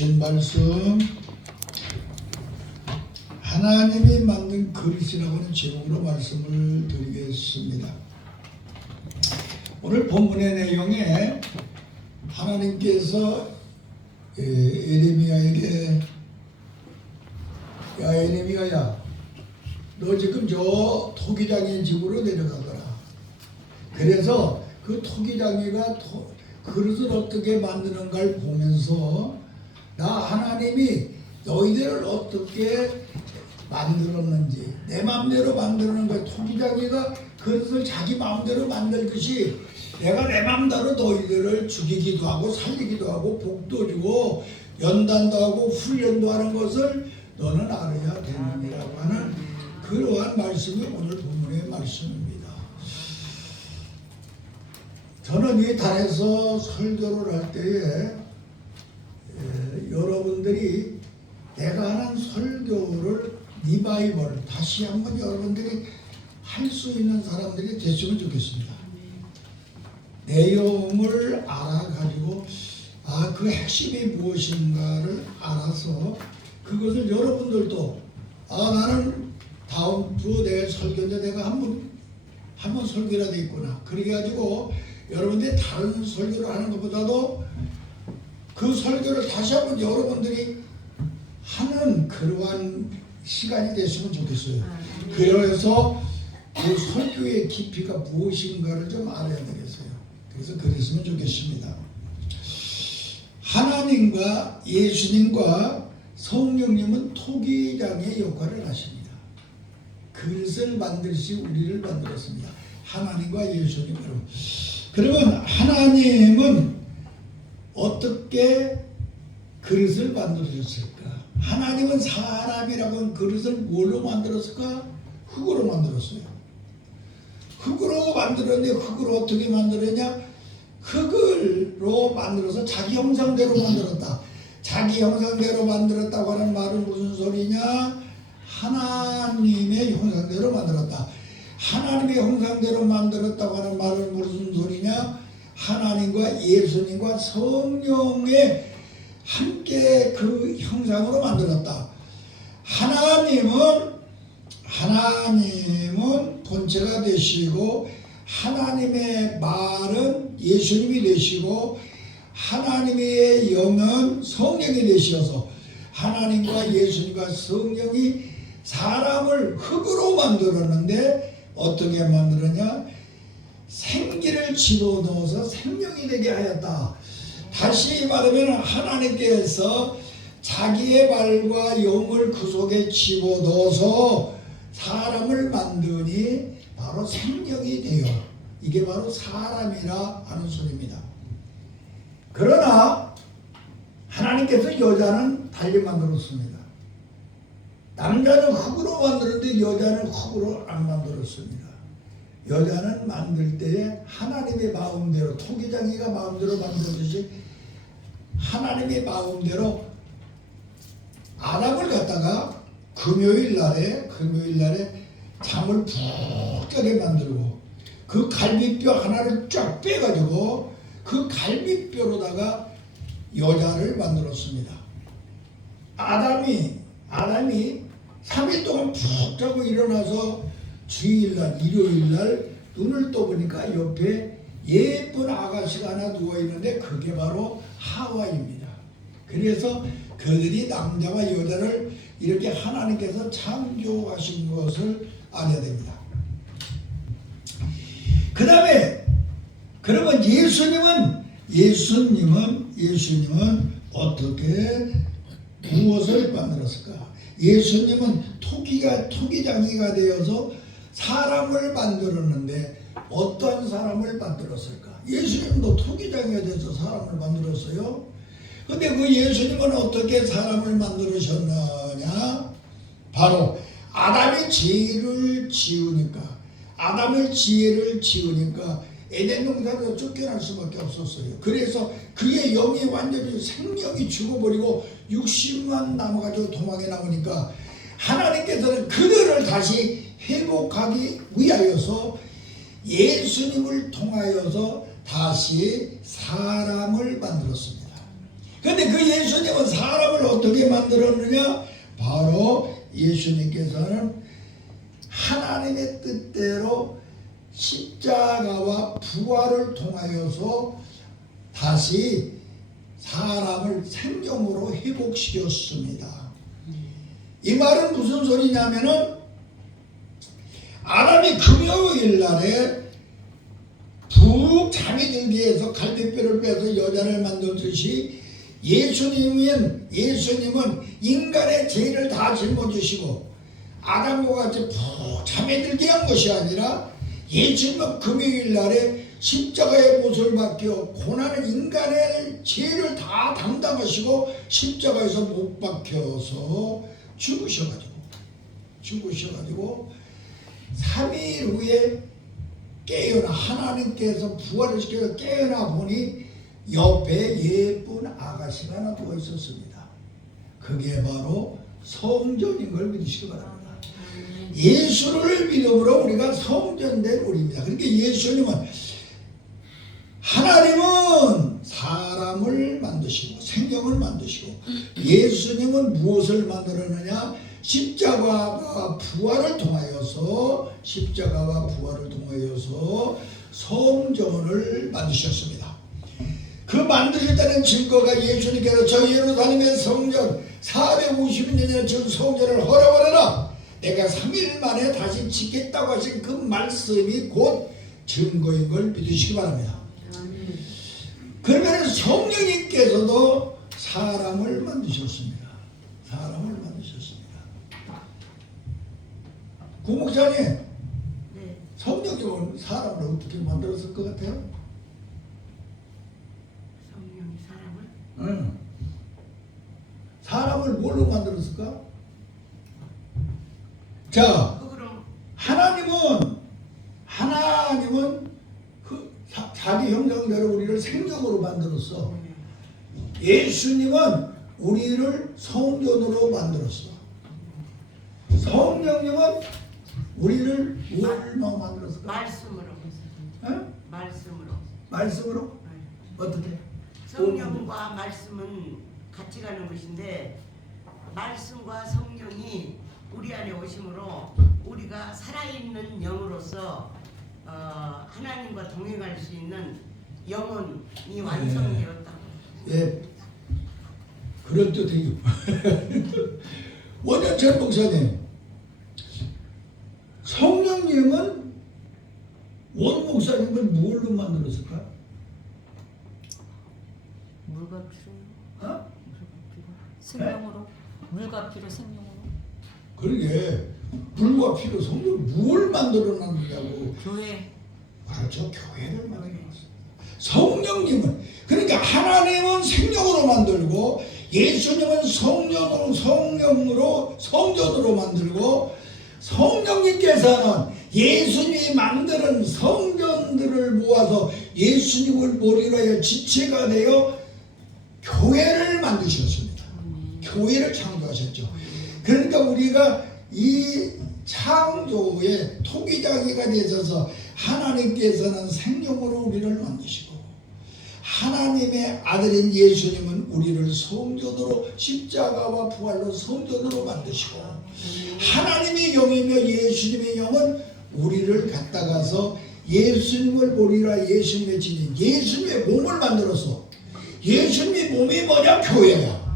주신 말씀 하나님이 만든 그릇이라고 하는 제목으로 말씀을 드리겠습니다. 오늘 본문의 내용에 하나님께서 예레미야에게 야 예레미야야 너 지금 저 토기장의 집으로 내려가거라. 그래서 그 토기장이가 그릇을 어떻게 만드는가를 보면서 나 하나님이 너희들을 어떻게 만들었는지 내 마음대로 만드는 거야. 토기장이가 그릇을 자기 마음대로 만들듯이 내가 내 마음대로 너희들을 죽이기도 하고 살리기도 하고 복도 주고 연단도 하고 훈련도 하는 것을 너는 알아야 되느니라고 하는 그러한 말씀이 오늘 본문의 말씀입니다. 저는 이 달에서 설교를 할 때에 여러분들이 내가 하는 설교를 리바이벌 다시 한번 여러분들이 할 수 있는 사람들이 됐으면 좋겠습니다. 내용을 알아가지고 그 핵심이 무엇인가를 알아서 그것을 여러분들도 나는 다음 주 내 설교인데 내가 한번 설교라도 있구나. 그래가지고 여러분들이 다른 설교를 하는 것보다도 그 설교를 다시 한번 여러분들이 하는 그러한 시간이 됐으면 좋겠어요. 그래서 그 설교의 깊이가 무엇인가를 좀 알아야 되겠어요. 그래서 그랬으면 좋겠습니다. 하나님과 예수님과 성령님은 토기장의 역할을 하십니다. 그릇을 만들시 우리를 만들었습니다. 하나님과 예수님으로. 그러면 하나님은 어떻게 그릇을 만들어줬을까? 하나님은 사람이라고 하는 그릇을 뭘로 만들었을까? 흙으로 만들었어요. 흙으로 만들었는데 흙으로 어떻게 만들었냐? 흙으로 만들어서 자기 형상대로 만들었다. 자기 형상대로 만들었다고 하는 말은 무슨 소리냐? 하나님의 형상대로 만들었다. 하나님의 형상대로 만들었다고 하는 말은 무슨 소리냐? 하나님과 예수님과 성령의 함께 그 형상으로 만들었다. 하나님은 본체가 되시고 하나님의 말은 예수님이 되시고 하나님의 영은 성령이 되시어서 하나님과 예수님과 성령이 사람을 흙으로 만들었는데 어떻게 만들었냐? 생기를 집어넣어서 생명이 되게 하였다. 다시 말하면 하나님께서 자기의 말과 영을 그 속에 집어넣어서 사람을 만드니 바로 생명이 되어 이게 바로 사람이라 하는 소리입니다. 그러나 하나님께서 여자는 달리 만들었습니다. 남자는 흙으로 만들었는데 여자는 흙으로 안 만들었습니다. 여자는 만들 때에 하나님의 마음대로 토기장이가 마음대로 만들었듯이 하나님의 마음대로 아담을 갖다가 금요일 날에 잠을 푹 자게 만들고 그 갈비뼈 하나를 쫙 빼가지고 그 갈비뼈로다가 여자를 만들었습니다. 아담이 3일 동안 푹 자고 일어나서 주일날 일요일날 눈을 떠보니까 옆에 예쁜 아가씨가 하나 누워있는데 그게 바로 하와입니다. 그래서 그들이 남자와 여자를 이렇게 하나님께서 창조하신 것을 알아야 됩니다. 그 다음에 그러면 예수님은 어떻게 무엇을 만들었을까? 예수님은 토기장이가 되어서 사람을 만들었는데 어떤 사람을 만들었을까? 예수님도 토기장이가 돼서 사람을 만들었어요. 근데 그 예수님은 어떻게 사람을 만들으셨느냐? 바로 아담의 지혜를 지으니까 에덴 동산에서 쫓겨날 수밖에 없었어요. 그래서 그의 영이 완전히 생명이 죽어버리고 60만 남아가지고 도망에 나오니까 하나님께서는 그들을 다시 회복하기 위하여서 예수님을 통하여서 다시 사람을 만들었습니다. 근데 그 예수님은 사람을 어떻게 만들었느냐? 바로 예수님께서는 하나님의 뜻대로 십자가와 부활을 통하여서 다시 사람을 생명으로 회복시켰습니다. 이 말은 무슨 소리냐면은 아담이 금요일 날에 푹 잠이 들기 위해서 갈비뼈를 빼서 여자를 만들듯이 예수님은 인간의 죄를 다 짊어지시고 아담과 같이 푹 잠에 들게 한 것이 아니라 예수님은 금요일 날에 십자가의 못을 박혀 고난은 인간의 죄를 다 담당하시고 십자가에서 못 박혀서 죽으셔가지고 3일 후에 깨어나 하나님께서 부활을 시켜서 깨어나 보니 옆에 예쁜 아가씨가 하나 누워 있었습니다. 그게 바로 성전인 걸 믿으시기 바랍니다. 예수를 믿음으로 우리가 성전된 우리입니다. 그러니까 하나님은 사람을 만드시고 생명을 만드시고 예수님은 무엇을 만들었느냐? 십자가와 부활을 통하여서 성전을 만드셨습니다. 그 만드실 때는 증거가 예수님께서 저 예루살렘의 성전 450년에 전 성전을 허락하라 내가 3일 만에 다시 짓겠다고 하신 그 말씀이 곧 증거인 걸 믿으시기 바랍니다. 그러면 성령님께서도 사람을 만드셨습니다. 구목사님, 네. 성령님은 사람을 어떻게 만들었을 것 같아요? 성령이 사람을? 응. 사람을 뭘로 만들었을까? 자, 하나님은 그 자기 형상대로 우리를 생명으로 만들었어. 예수님은 우리를 성전으로 만들었어. 성령님은 우리를 뭘로 만들었을까? 말씀으로. 응? 말씀으로? 어떻게? 성령과 말씀은 같이 가는 것인데 말씀과 성령이 우리 안에 오심으로 우리가 살아있는 영으로서 하나님과 동행할 수 있는 영혼이 완성되었다고. 예, 그럴듯해요. 원현철 목사님, 성령님은 원 목사님을 뭘로 만들었을까? 물과 피로. 어? 생명으로. 물과 피로 생명으로. 그러게 물과 피로 성령을 뭘 만들어놨느냐고. 교회. 그렇죠, 교회를 만들어놨어요. 성령님은 그러니까 하나님은 생명으로 만들고 예수님은 성전으로 만들고 성령님께서는 예수님이 만드는 성전들을 모아서 예수님을 머리로 하여 지체가 되어 교회를 만드셨습니다. 교회를 창조하셨죠. 그러니까 우리가 이 창조의 토기장이가 되셔서 하나님께서는 생명으로 우리를 만드시고 하나님의 아들인 예수님은 우리를 성전으로 십자가와 부활로 성전으로 만드시고 하나님의 영이며 예수님의 영은 우리를 갖다가서 예수님을 보리라 예수님의 진인 예수님의 몸을 만들어서 예수님의 몸이 뭐냐? 교회야.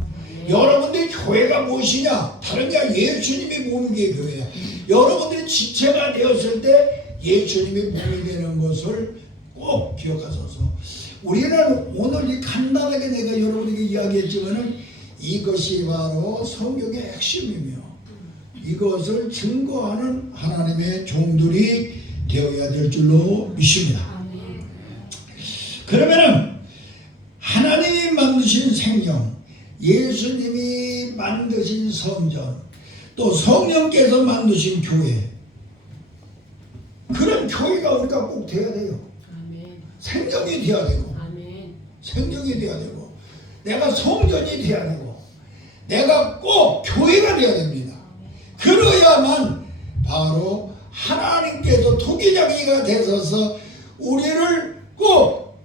여러분들이 교회가 무엇이냐? 다른 게 아니라 예수님의 몸이 게 교회야. 여러분들이 지체가 되었을 때 예수님의 몸이 되는 것을 꼭 기억하소서. 우리는 오늘 이 간단하게 내가 여러분에게 이야기했지만은 이것이 바로 성경의 핵심이며 이것을 증거하는 하나님의 종들이 되어야 될 줄로 믿습니다. 그러면은 하나님이 만드신 생명, 예수님이 만드신 성전, 또 성령께서 만드신 교회, 그런 교회가 우리가 꼭 돼야 돼요. 생명이 돼야 되고, 생명이 돼야 되고, 내가 성전이 돼야 되고, 내가 꼭 교회가 돼야 됩니다. 그러야만 바로 하나님께서 토기장이가 되셔서 우리를 꼭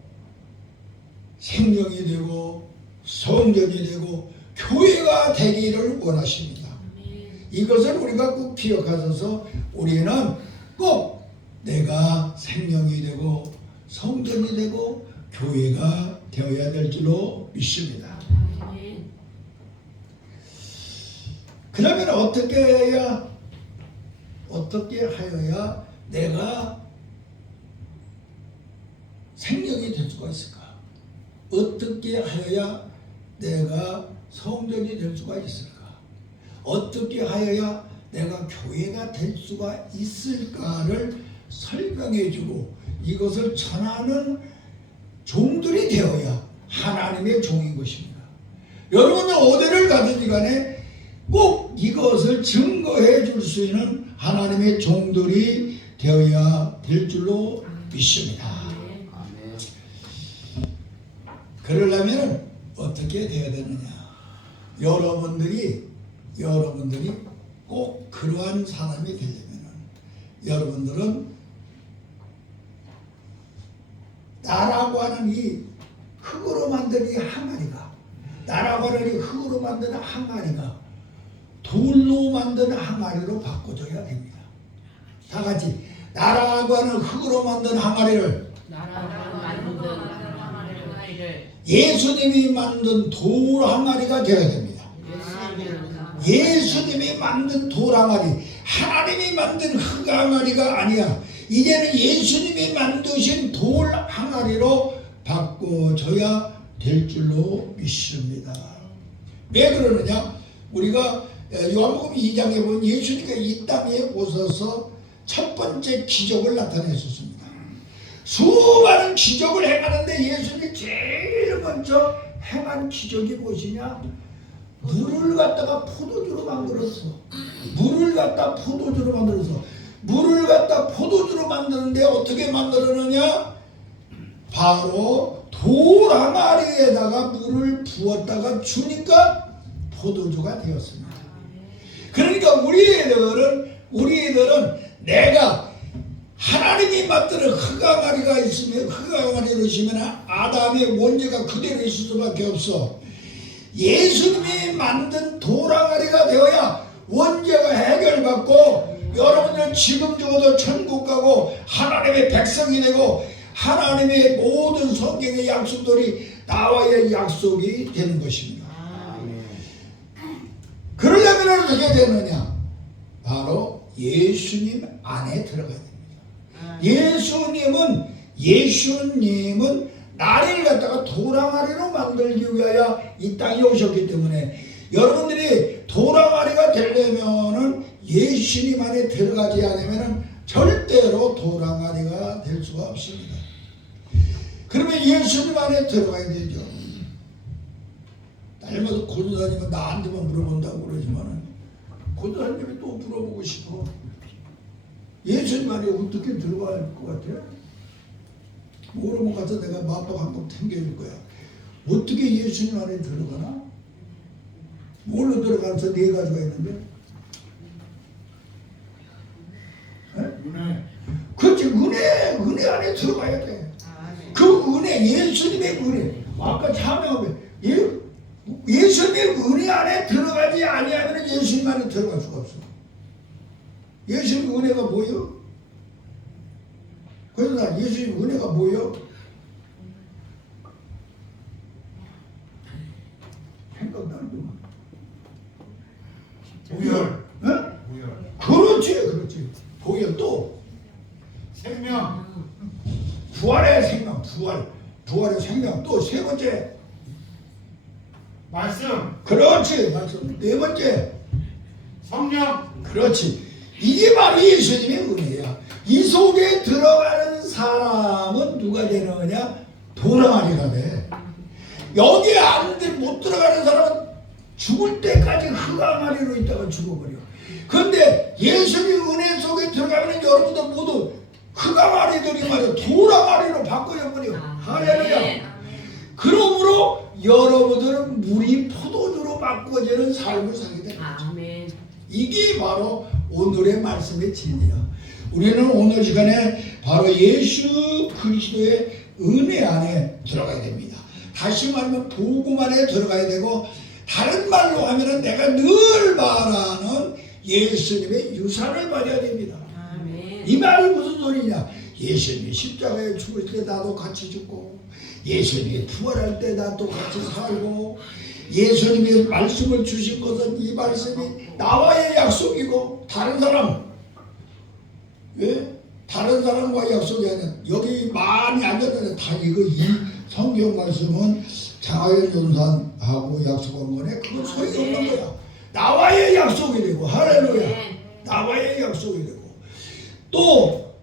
생명이 되고 성전이 되고 교회가 되기를 원하십니다. 이것을 우리가 꼭 기억하셔서 우리는 꼭 내가 생명이 되고 성전이 되고 교회가 되어야 될 줄로 믿습니다. 그러면 어떻게 하여야 내가 생명이 될 수가 있을까? 어떻게 하여야 내가 성전이 될 수가 있을까? 어떻게 하여야 내가 교회가 될 수가 있을까를 설명해주고 이것을 전하는 종들이 되어야 하나님의 종인 것입니다. 여러분은 어디를 가든지 간에 꼭 이것을 증거해 줄 수 있는 하나님의 종들이 되어야 될 줄로 믿습니다. 그러려면 어떻게 되어야 되느냐? 여러분들이 꼭 그러한 사람이 되려면 여러분들은 나라고 하는 이 흙으로 만든 이 항아리가 돌로 만든 항아리로 바꿔줘야 됩니다. 다 같이 나라고 하는 흙으로 만든 항아리를 예수님이 만든 돌 항아리가 되어야 됩니다. 예수님이 만든 돌 항아리, 하나님이 만든 흙 항아리가 아니야. 이제는 예수님이 만드신 돌 항아리로 바꿔줘야 될 줄로 믿습니다. 왜 그러느냐? 우리가 요한복음 2장에 보면 예수님이 이 땅에 오셔서 첫 번째 기적을 나타내셨습니다. 수많은 기적을 행하는데 예수님이 제일 먼저 행한 기적이 무엇이냐? 물을 갖다가 포도주로 만들었어. 물을 갖다 포도주로 만드는데 어떻게 만들었느냐? 바로 돌 항아리에다가 물을 부었다가 주니까 포도주가 되었습니다. 그러니까 우리들은 내가 하나님이 만드는 흙항아리가 있으면 흙항아리로 있으면 아담의 원죄가 그대로 있을 수밖에 없어. 예수님이 만든 돌항아리가 되어야 원죄가 해결받고 여러분들 지금 죽어도 천국 가고 하나님의 백성이 되고 하나님의 모든 성경의 약속들이 나와의 약속이 되는 것입니다. 그러려면 어떻게 되느냐? 바로 예수님 안에 들어가야 됩니다. 예수님은 나를 갖다가 돌항아리로 만들기 위하여 이 땅에 오셨기 때문에 여러분들이 돌항아리가 되려면은 예수님 안에 들어가지 않으면 절대로 돌항아리가 될 수가 없습니다. 그러면 예수님 안에 들어가야 되죠. 날마다 고조사님은 나한테만 물어본다고 그러지만 고조사님이 또 물어보고 싶어. 예수님 안에 어떻게 들어갈 것 같아? 모르면 가서 내가 마법 한번 탱겨줄 거야. 어떻게 예수님 안에 들어가나? 뭘로 들어가서 네 가지가 있는데? 은혜. 그렇지, 은혜 안에 들어가야 돼. 그 은혜, 예수님의 은혜. 아까 참여하면 예수님의 은혜 안에 들어가지 아니하면 예수님 안에 들어갈 수가 없어. 예수님 은혜가 뭐예요? 그러나 예수님 은혜가 뭐예요? 생각나는 보혈. 어? 보혈. 그렇지. 보혈 또 생명. 부활의 생명, 부활의 생명. 또 세 번째 말씀. 그렇지, 말씀. 네 번째 성령. 그렇지. 이게 바로 예수님의 은혜야. 이 속에 들어가는 사람은 누가 되는 거냐? 돌항아리가 돼. 여기 못 들어가는 사람은 죽을 때까지 흙항아리로 있다가 죽어버려. 그런데 예수님 은혜 속에 들어가면 여러분들 모두 흙항아리들이 말이야 돌항아리로 바꿔버려. 할렐루야. 그러므로 여러분들은 물이 포도주로 바꿔지는 삶을 살게 되는 거죠. 이게 바로 오늘의 말씀의 진리야. 우리는 오늘 시간에 바로 예수 그리스도의 은혜 안에 들어가야 됩니다. 다시 말하면 복음 안에 들어가야 되고, 다른 말로 하면은 내가 늘 말하는 예수님의 유산을 받아야 됩니다. 아멘. 이 말이 무슨 소리냐? 예수님이 십자가에 죽을 때 나도 같이 죽고, 예수님이 부활할 때 나도 같이 살고, 예수님이 말씀을 주신 것은 이 말씀이 나와의 약속이고, 다른 사람, 왜? 다른 사람과 약속이 아니라 여기 많이 앉았는데 다 이거 이 성경 말씀은 장하연전산하고 약속한 거네. 그건 소용없는 거야. 나와의 약속이 되고, 할렐루야. 나와의 약속이 되고, 또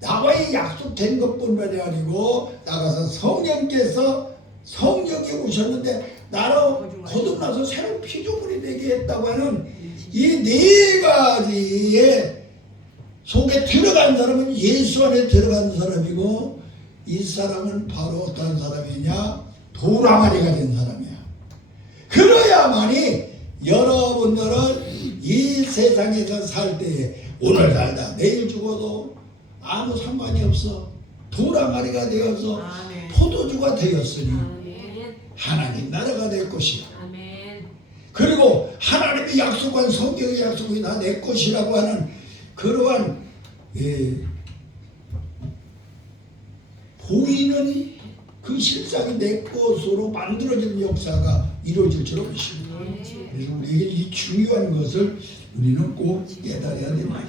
나와의 약속된 것뿐만이 아니고 나가서 성령께서 성령이 오셨는데 나로 거듭나서 새로운 피조물이 되게 했다고 하는 이 네 가지의 속에 들어간 사람은 예수 안에 들어간 사람이고, 이 사람은 바로 어떤 사람이냐? 도랑아리가 된 사람이야. 그래야만이 여러분들은 이 세상에서 살 때에 오늘 살다 내일 죽어도 아무 상관이 없어. 도랑아리가 되어서 아멘. 포도주가 되었으니 아멘. 하나님 나라가 될 것이야. 아멘. 그리고 하나님이 약속한 성경의 약속이 다 내 것이라고 하는 그러한 보이는 그 실상이 내 것으로 만들어지는 역사가 이루어질 줄 믿습니다. 그래서 우리에게 이 중요한 것을 우리는 꼭 깨달아야 됩니다.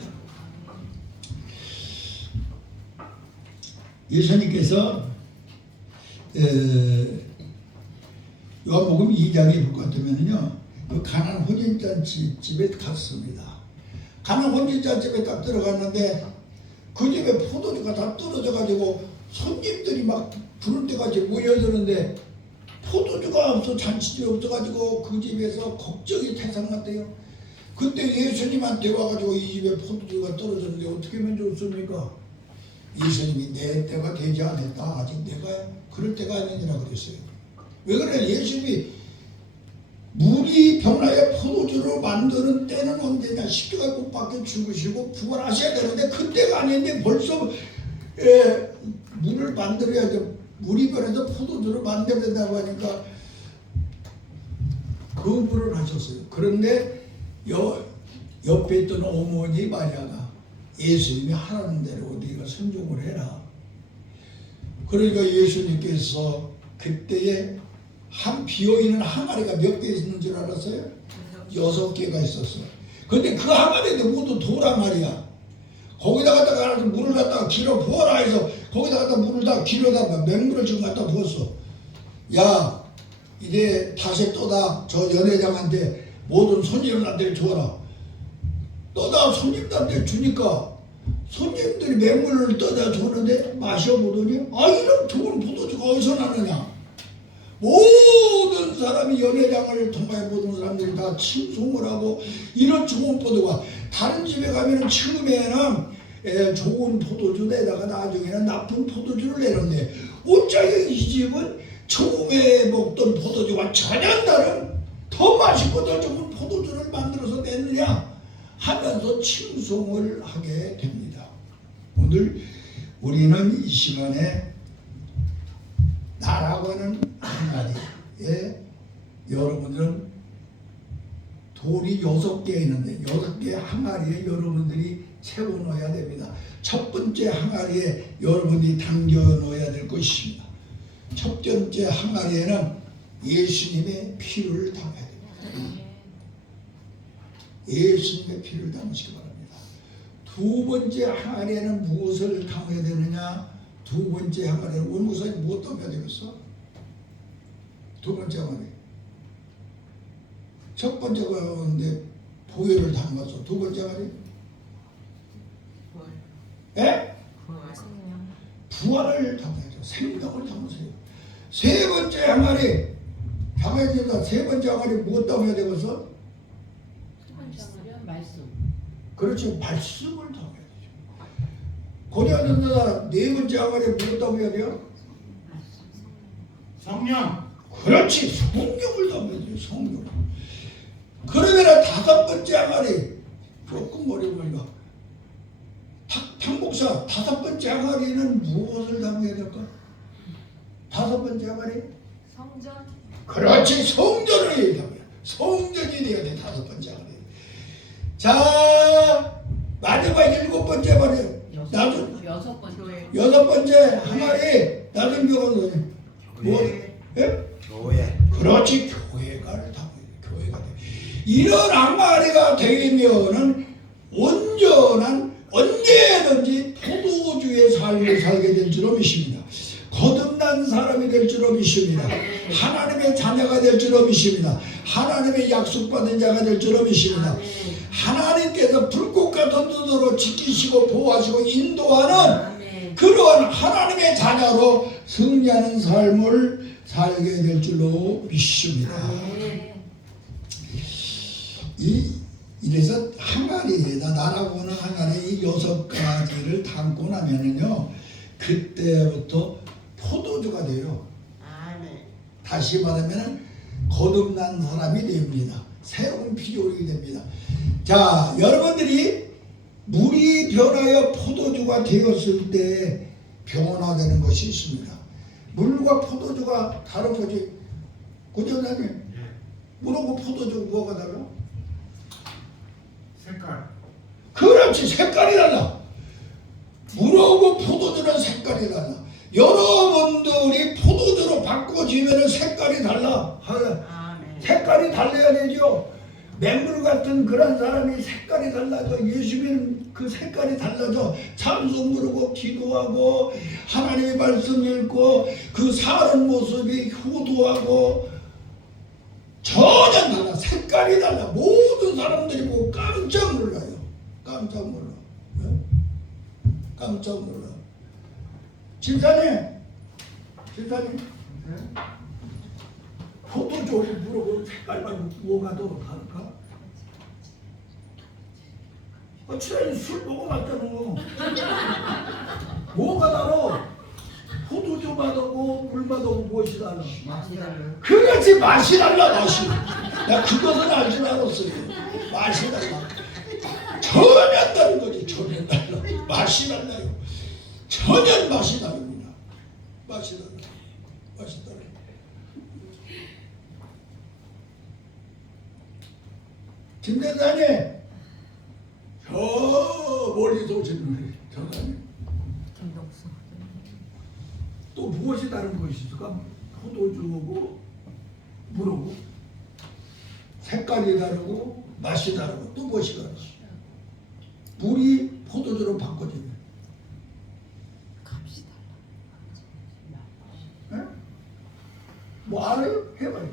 예수님께서 요한복음 2장에 볼 것 같으면요, 그 가나안 혼인잔치 집에 갔습니다. 가나안 혼인잔치집에 딱 들어갔는데 그 집에 포도주가 다 떨어져가지고 손님들이 막 부를 때까지 모여드는데 포도주가 없어, 잔치집이 없어가지고 그 집에서 걱정이 태산났대요. 그때 예수님한테 와가지고 이 집에 포도주가 떨어졌는데 어떻게 하면 좋습니까? 예수님이 내 때가 되지 않았다. 아직 내가 그럴 때가 아니니라 그랬어요. 왜 그래? 예수님이 물이 변화의 포도주로 만드는 때는 언제냐? 십자가에 못 박혀 죽으시고 부활하셔야 되는데 그때가 아닌데 벌써 물을 만들어야죠. 물이 변해서 포도주를 만들어야 된다고 하니까 거부를 하셨어요. 그런데 옆에 있던 어머니 마리아가 예수님이 하라는 대로 네가 순종을 해라. 그러니까 예수님께서 그때에 한 비어있는 항아리가 몇 개 있는 줄 알았어요? 6개가 있었어요. 근데 그 항아리도 모두 돌항아리야. 거기다 갖다가 물을 갖다가 길어 부어라 해서 거기다 갖다 물을 다 길어다 맹물을 지금 갖다 부었어. 야, 이제 다시 떠다 저 연회장한테 모든 손님들한테 줘라. 떠다 손님들한테 주니까 손님들이 맹물을 떠다 줬는데 마셔보더니 아, 이런 좋은 포도주가 어디서 나느냐. 모든 사람이 연회장을 통하여 모든 사람들이 다 칭송을 하고 이런 좋은 포도가 다른 집에 가면 처음에는 좋은 포도주 내다가 나중에는 나쁜 포도주를 내는데 어쩌면 이 집은 처음에 먹던 포도주가 전혀 다른 더 맛있고 더 좋은 포도주를 만들어서 냈느냐 하면서 칭송을 하게 됩니다. 오늘 우리는 이 시간에 나라고 하는 항아리에 여러분들은 돌이 6개 있는데 6개 항아리에 여러분들이 채워 넣어야 됩니다. 첫 번째 항아리에 여러분이 담겨 넣어야 될 것입니다. 첫 번째 항아리에는 예수님의 피를 담아야 됩니다. 예수님의 피를 담으시기 바랍니다. 두 번째 항아리에는 무엇을 담아야 되느냐? 두 번째 항아리는 원무사님 무엇 담아야 되겠어? 두 번째 항아리. 첫 번째 가운데 보혈을 담아서 두 번째 항아리. 예? 부활을 담아야죠. 생명을 담으세요. 세 번째 항아리 담아야 된다. 세 번째 항아리 무엇 담아야 되겠어? 세 번째 말이야 말씀. 그렇죠. 말씀을 담아야 되죠. 고려하는 네 번째 항아리 무엇 담아야 돼요? 성령. 그렇지. 성령을 담아야 돼요. 성령. 그러면 다섯 번째 항아리 조금 어려워요. 탕목사 다섯 번째 항아리는 무엇을 담아야 될까? 다섯 번째가 말이에요. 성전. 그렇지, 성전을 얘기하고요. 성전이 돼야 돼, 다섯 번째가 말이에요. 자, 마지막 일곱 번째 말이에요. 나중 여섯 번째. 여섯 번째 항아리 나중 병원 뭐? 예? 교회. 그렇지, 교회가 돼. 이런 항아리가 되면은 온전한 언제든지 포도주의 삶을 살게 될 줄로 믿습니다. 거듭난 사람이 될 줄로 믿습니다. 하나님의 자녀가 될 줄로 믿습니다. 하나님의 약속받은 자가 될 줄로 믿습니다. 하나님께서 불꽃 같은 눈으로 지키시고 보호하시고 인도하는 그러한 하나님의 자녀로 승리하는 삶을 살게 될 줄로 믿습니다. 이래서 항아리에다 나라고 하는 항아리 이 여섯 가지를 담고 나면은요, 그때부터 포도주가 돼요. 아멘. 다시 말하면은 거듭난 사람이 됩니다. 새로운 피조물이 됩니다. 자, 여러분들이 물이 변하여 포도주가 되었을 때 변화되는 것이 있습니다. 물과 포도주가 다른 거지. 그죠, 선생님? 물하고 포도주가 뭐가 달라? 색깔. 그렇지, 색깔이 달라. 물하고 포도주는 색깔이 달라. 여러분들이 포도주로 바꿔지면 색깔이 달라. 아멘. 색깔이 달라야 되죠. 맹물 같은 그런 사람이 색깔이 달라져. 예수님 그 색깔이 달라져. 찬송 부르고 기도하고 하나님의 말씀 읽고 그 사는 모습이 효도하고 전혀 달라. 색깔이 달라. 모든 사람들이 보고 깜짝 놀라요. 깜짝 놀라. 네? 깜짝 놀라. 집사님, 포도주를 물어보면 색깔만 뭐가 더 다를까? 친애는 술 먹어봤잖아. 뭐가 다르? 포도주만 하고 물만 하고 무엇이 달라? 맛이 달라요. 그렇지, 맛이 달라. 맛이. 나 그것은 알줄 알았어요. 맛이 달라. 전혀 다른 거지. 전혀 달라. 맛이 달라요. 전혀 맛이 다릅니다. 맛이 달라. 맛이 달라. 김대사님, 저 멀리서 오시는 분이 전사님. 김동수. 또 무엇이 다른 것이 있을까? 포도주하고 물하고 색깔이 다르고 맛이 다르고 또 무엇이 다르지? 물이 포도주로 바꿔지면 값이 예? 뭐 알아요? 해봐요.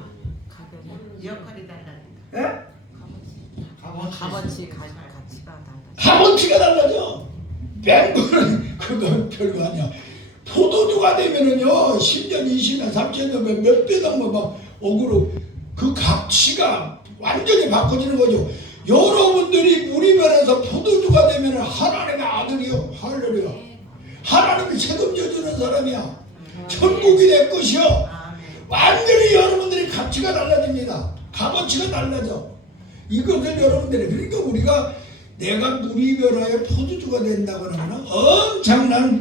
가격이. 역할이 달라진다. 예? 값어치 가치가 달라. 값어치가 달라져. 맹물은 그건 별거 아니야. 포도주가 되면은요 10년, 20년, 30년 몇 배당 막 억으로 그 가치가 완전히 바꿔지는 거죠. 여러분들이 물이 변해서 포도주가 되면은 하나님의 아들이요. 할렐루야. 하나님이 책임져 주는 사람이야. 천국이 될 것이요. 아멘. 완전히 여러분들이 가치가 달라집니다. 값어치가 달라져. 이것을 여러분들이, 그러니까 우리가 내가 물이 변하여 포도주가 된다고 하면 엄청난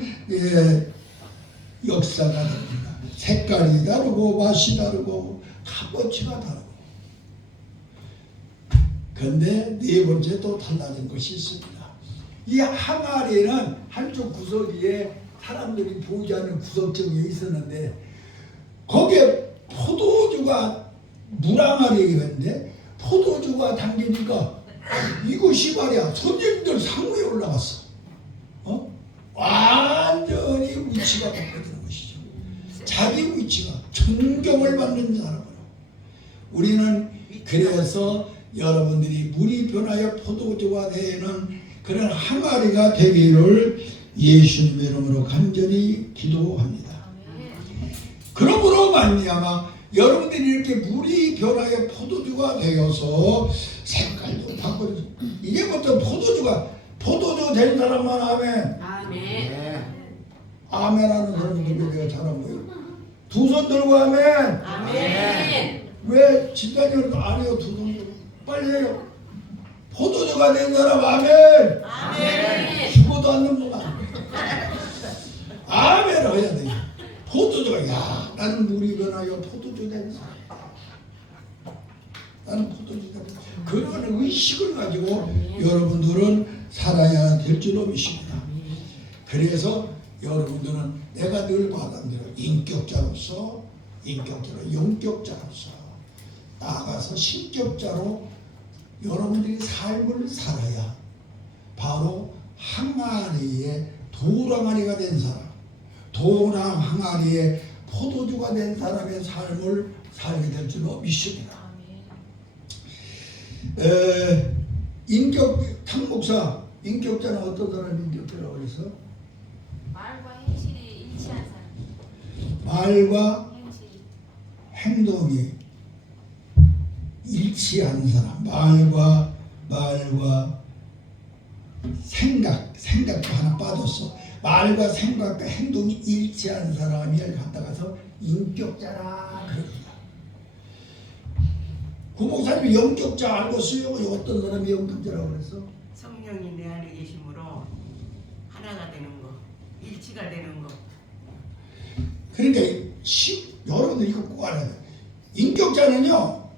역사가 됩니다. 색깔이 다르고 맛이 다르고 값어치가 다르고. 그런데 네 번째 또 달라진 것이 있습니다. 이 항아리는 한쪽 구석에 사람들이 보지 않는 구석정에 있었는데 거기에 포도주가 물항아리였는데 포도주가 담기니까 이것이 말이야 손님들 상위에 올라갔어. 완전히 위치가 바뀌는 것이죠. 자기 위치가 존경을 받는 사람으로. 우리는 그래서 여러분들이 물이 변하여 포도주가 되는 그런 항아리가 되기를 예수님의 이름으로 간절히 기도합니다. 그러므로 말미암아 여러분들이 이렇게 물이 변하여 포도주가 되어서 색깔도 바꿔서 이게 뭐또 포도주 된 사람만 아멘. 아멘. 아멘 하는 사람들이 내가 잘한 거예요. 두 손 들고 아멘. 아멘. 왜 집사님은 안 해요? 두 손 들고 빨리 해요. 포도주가 된 사람 아멘. 아멘. 죽어도 않는 놈 아멘. 아멘을 해야 돼요. 포도주가 야 나는 물이 변하여 포도주 된 사람. 나는 포도주 된 사람. 그런 의식을 가지고 여러분들은 살아야 될 줄로 믿습니다. 그래서 여러분들은 내가 늘 말한 대로 인격자로서 영격자로서 나아가서 신격자로 여러분들이 삶을 살아야 바로 항아리의 돌항아리가 된 사람, 돌항아리의 포도주가 된 사람의 삶을 살게 될 줄로 믿습니다. 탕목사, 인격자는 어떤 사람이 인격자라고 그래서? 말과 행실이 일치한 사람. 말과 행실. 행동이 일치하는 사람, 말과 생각도 하나 빠졌어. 말과 생각과 행동이 일치하는 사람이 갖다가서 인격자라 그럽니다. 그 목사님이 영격자 알고 쓰요? 어떤 사람이 영격자라고 그랬어? 성령이 내 안에 계심으로 하나가 되는 거, 일치가 되는 거. 그러니까 여러분들 이거 꼭 알아야 돼. 인격자는요,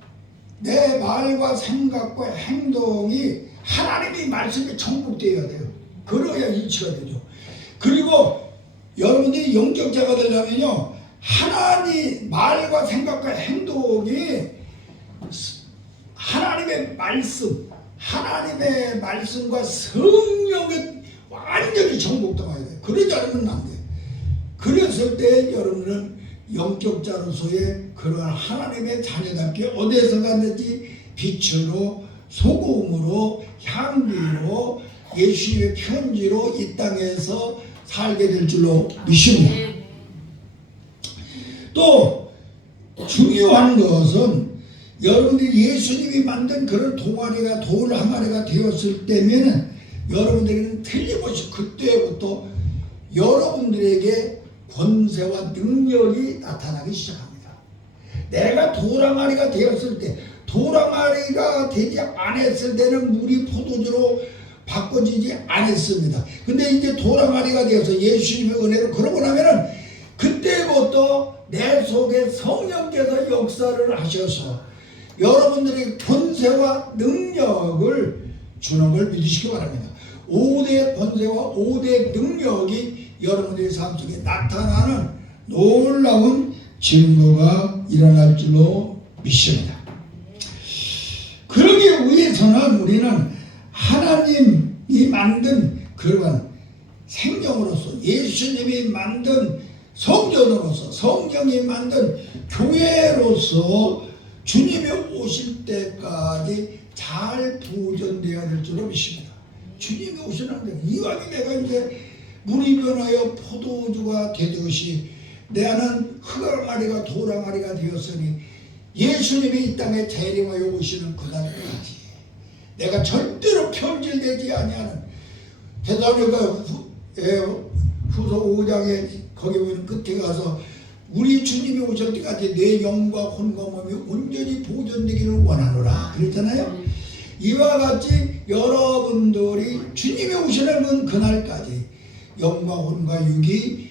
내 말과 생각과 행동이 하나님의 말씀에 정복되어야 돼요. 그래야 일치가 되죠. 그리고 여러분들이 영격자가 되려면요, 하나님 말과 생각과 행동이 하나님의 말씀과 성령에 완전히 정복되어야 돼. 그러지 않으면 안 돼. 그랬을 때 여러분은 영격자로서의 그러한 하나님의 자녀답게 어디에서 갔는지 빛으로 소금으로 향기로 예수의 편지로 이 땅에서 살게 될 줄로 믿습니다. 또 중요한 것은 여러분들이 예수님이 만든 그런 동아리가 돌 항아리가 되었을 때면은 여러분들에게는 틀림없이 그때부터 여러분들에게 권세와 능력이 나타나기 시작합니다. 내가 돌항아리가 되었을 때, 돌항아리가 되지 않았을 때는 물이 포도주로 바꿔지지 않았습니다. 근데 이제 돌항아리가 되어서 예수님의 은혜로 그러고 나면은 그때부터 내 속에 성령께서 역사를 하셔서 여러분들에게 권세와 능력을 주는 걸 믿으시기 바랍니다. 5대 권세와 5대 능력이 여러분들의 삶 속에 나타나는 놀라운 증거가 일어날 줄로 믿습니다. 그러기 위해서는 우리는 하나님이 만든 그러한 생명으로서 예수님이 만든 성전으로서 성령이 만든 교회로서 주님이 오실 때까지 잘 보존되어야 될 줄로 믿습니다. 주님이 오시는데 이왕에 내가 이제 물이 변하여 포도주가 되듯이 내 안은 흙항아리가 돌항아리가 되었으니 예수님이 이 땅에 재림하여 오시는 그날까지 내가 절대로 편질되지 아니하는 대사로가 후서 5장에 거기 보면 끝에 가서 우리 주님이 오실 때까지 내 영과 혼과 몸이 온전히 보존되기를 원하노라 그랬잖아요. 이와 같이 여러분들이 주님이 오시는 그날까지 영과 혼과 육이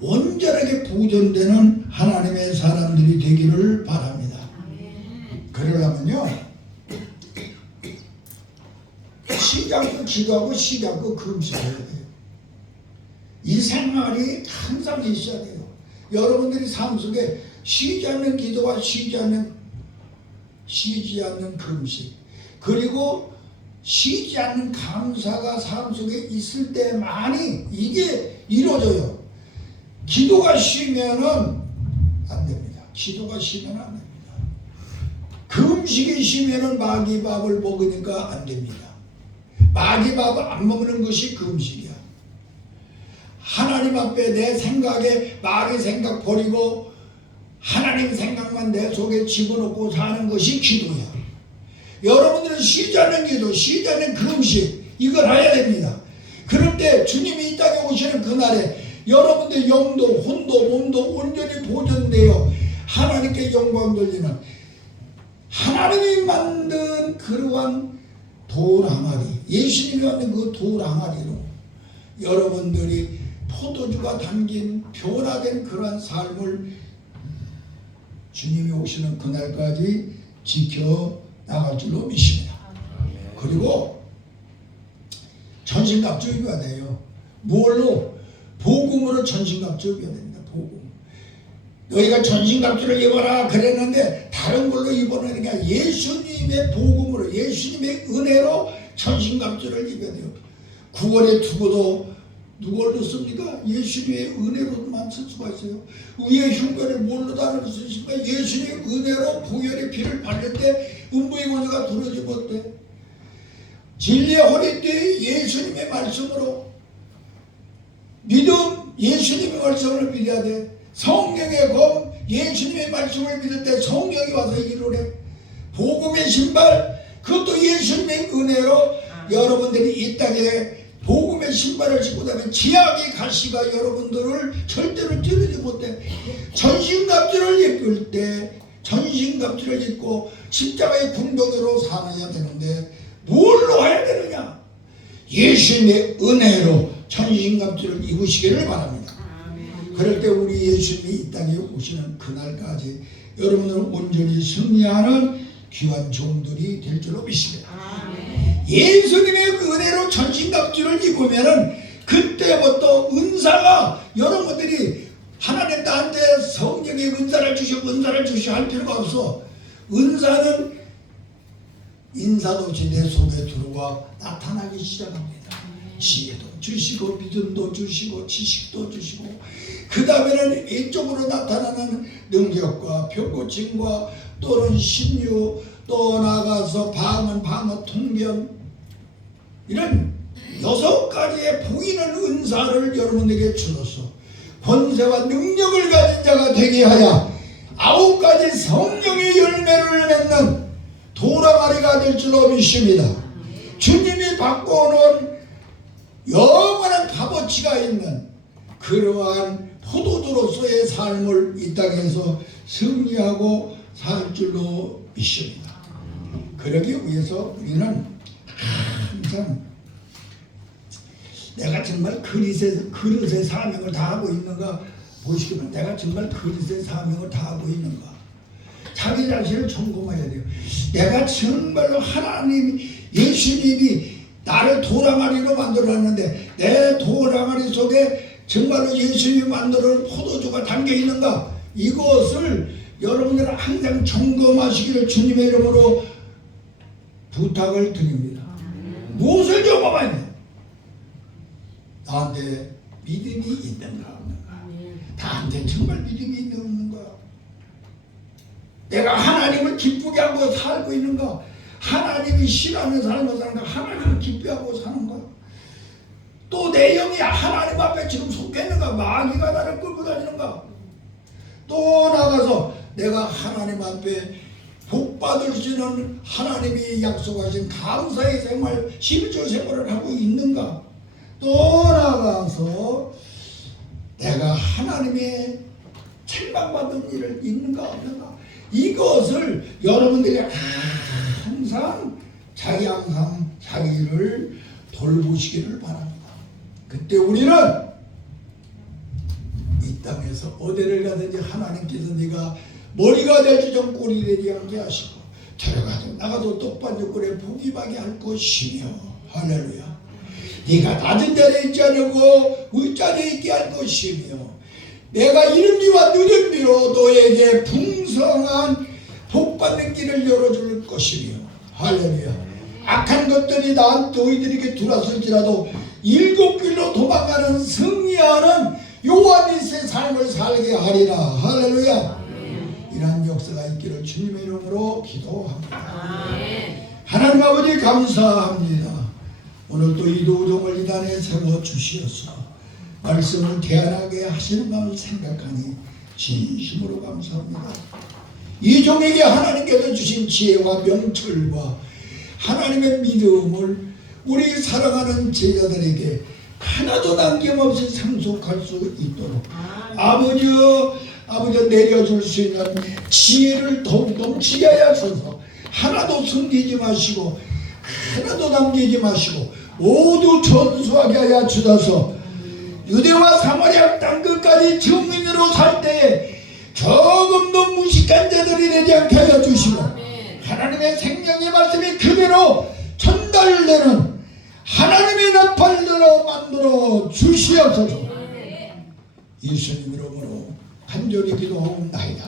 온전하게 보존되는 하나님의 사람들이 되기를 바랍니다. 그러려면요 쉬지 않고 기도하고 쉬지 않고 금식해야 돼요. 이 생활이 항상 있어야 돼요. 여러분들이 삶 속에 쉬지 않는 기도와 쉬지 않는 금식 그리고 쉬지 않는 감사가 삶 속에 있을 때만이 이게 이루어져요. 기도가 쉬면은 안 됩니다. 기도가 쉬면 안 됩니다. 금식이 쉬면은 마귀밥을 먹으니까 안 됩니다. 마귀밥을 안 먹는 것이 금식이야. 하나님 앞에 내 생각에 마귀 생각 버리고 하나님 생각만 내 속에 집어넣고 사는 것이 기도야. 여러분들은 쉬지 않는 기도, 쉬지 않는 금식 이걸 해야 됩니다. 그럴 때 주님이 이 땅에 오시는 그날에 여러분들 영도 혼도 몸도 온전히 보존되어 하나님께 영광 돌리는 하나님이 만든 그러한 돌항아리 예수님이 만든 그 돌항아리로 여러분들이 포도주가 담긴 변화된 그러한 삶을 주님이 오시는 그날까지 지켜나갈 줄로 믿습니다. 그리고 전신갑주 입어야 돼요. 뭘로? 복음으로 전신갑주 입어야 됩니다. 복음. 너희가 전신갑주를 입어라 그랬는데 다른 걸로 입어놓으니까 예수님의 복음으로, 예수님의 은혜로 전신갑주를 입어야 돼요. 9월에 두고도 누구로 씁니까? 예수님의 은혜로만 쓸 수가 있어요. 위에 흉변을 뭘로 다룰 수 있습니까? 예수님의 은혜로 보혈의 피를 바를 때 음부의 권세가 두려지 못해. 진리의 허리띠 예수님의 말씀으로, 믿음 예수님의 말씀을 믿어야 돼. 성령의 검 예수님의 말씀을 믿을 때 성령이 와서 이루래. 복음의 신발 그것도 예수님의 은혜로 여러분들이 이 땅에 복음의 신발을 신고 다니면 지약의 가시가 여러분들을 절대로 찌르지 못해. 전신갑주를 입을 때 전신갑주를 입고 십자가의 군병으로 살아야 되는데 뭘로 해야 되느냐? 예수님의 은혜로 전신갑주를 입으시기를 바랍니다. 그럴 때 우리 예수님이 이 땅에 오시는 그날까지 여러분들은 온전히 승리하는 귀한 종들이 될 줄로 믿습니다. 예수님의 은혜로 전신갑주를 입으면은 그때부터 은사가 여러분들이 하나님 나한테 성령의 은사를 주시고 할 필요가 없어. 은사는 인사도 없이 내 속에 들어와 나타나기 시작합니다. 지혜도 주시고 믿음도 주시고 지식도 주시고 그 다음에는 이쪽으로 나타나는 능력과 병고침과 또는 신유 또 나가서 방언 통변 이런 6가지의 보이는 은사를 여러분에게 주어서 권세와 능력을 가진 자가 되게 하여 9가지 성령의 열매를 맺는 도랑아리가 될 줄로 믿습니다. 주님이 바꿔놓은 영원한 값어치가 있는 그러한 포도주로서의 삶을 이 땅에서 승리하고 살 줄로 믿습니다. 그러기 위해서 우리는 항상 내가 정말 그릇의 사명을 다하고 있는가 보시면 내가 정말 그릇의 사명을 다하고 있는가 자기 자신을 점검해야 돼요. 내가 정말로 하나님 예수님이 나를 도랑아리로 만들어놨는데 내 도랑아리 속에 정말로 예수님이 만들어놓은 포도주가 담겨 있는가 이것을 여러분들은 항상 점검하시기를 주님의 이름으로 부탁을 드립니다. 무엇을 점검하냐? 나한테 믿음이 있는가 없는가? 나한테 정말 믿음이 있는가? 내가 하나님을 기쁘게 하고 살고 있는가? 하나님이 싫어하는 삶을 사는가? 하나님을 기쁘게 사는가? 또 내 영이 하나님 앞에 지금 속했는가? 마귀가 나를 끌고 다니는가? 또 나가서 내가 하나님 앞에 복 받을 수 있는 하나님이 약속하신 감사의 생활, 11조 생활을 하고 있는가? 또 나가서 내가 하나님의 책망받은 일을 있는가 없는가? 이것을 여러분들이 항상 자기를 돌보시기를 바랍니다. 그때 우리는 이 땅에서 어디를 가든지 하나님께서 네가 머리가 될지 좀 꼴이 되지 않게 하시고 들어가도 나가도 떡반죽 꼴에 포기하게 할 것이며 할렐루야. 네가 낮은 자리에 있지 않고 윗자리에 있게 할 것이며 내가 이른비와 늦은비로 너에게 풍성한 복받는 길을 열어줄 것이며 할렐루야. 악한 것들이 너희들에게 들어왔을지라도 7길로 도망가는 승리하는 요한일서의 삶을 살게 하리라. 할렐루야. 이러한 역사가 있기를 주님의 이름으로 기도합니다. 하나님 아버지 감사합니다. 오늘 또 이 노종을 이 단에 세워주시어서 말씀을 대안하게 하시는 마음을 생각하니 진심으로 감사합니다. 이 종에게 하나님께서 주신 지혜와 명철과 하나님의 믿음을 우리 사랑하는 제자들에게 하나도 남김없이 상속할 수 있도록 아버지 내려줄 수 있는 지혜를 더욱 넘치게 하셔서 하나도 숨기지 마시고 하나도 남기지 마시고 모두 전수하게 하여 주셔서 유대와 사마리아 땅 끝까지 증인으로 살 때에 조금도 무식한 자들이 되지 않게 하여 주시고 하나님의 생명의 말씀이 그대로 전달되는 하나님의 나팔대로 만들어 주시옵소서. 예수님 이름으로 간절히 기도하옵나이다.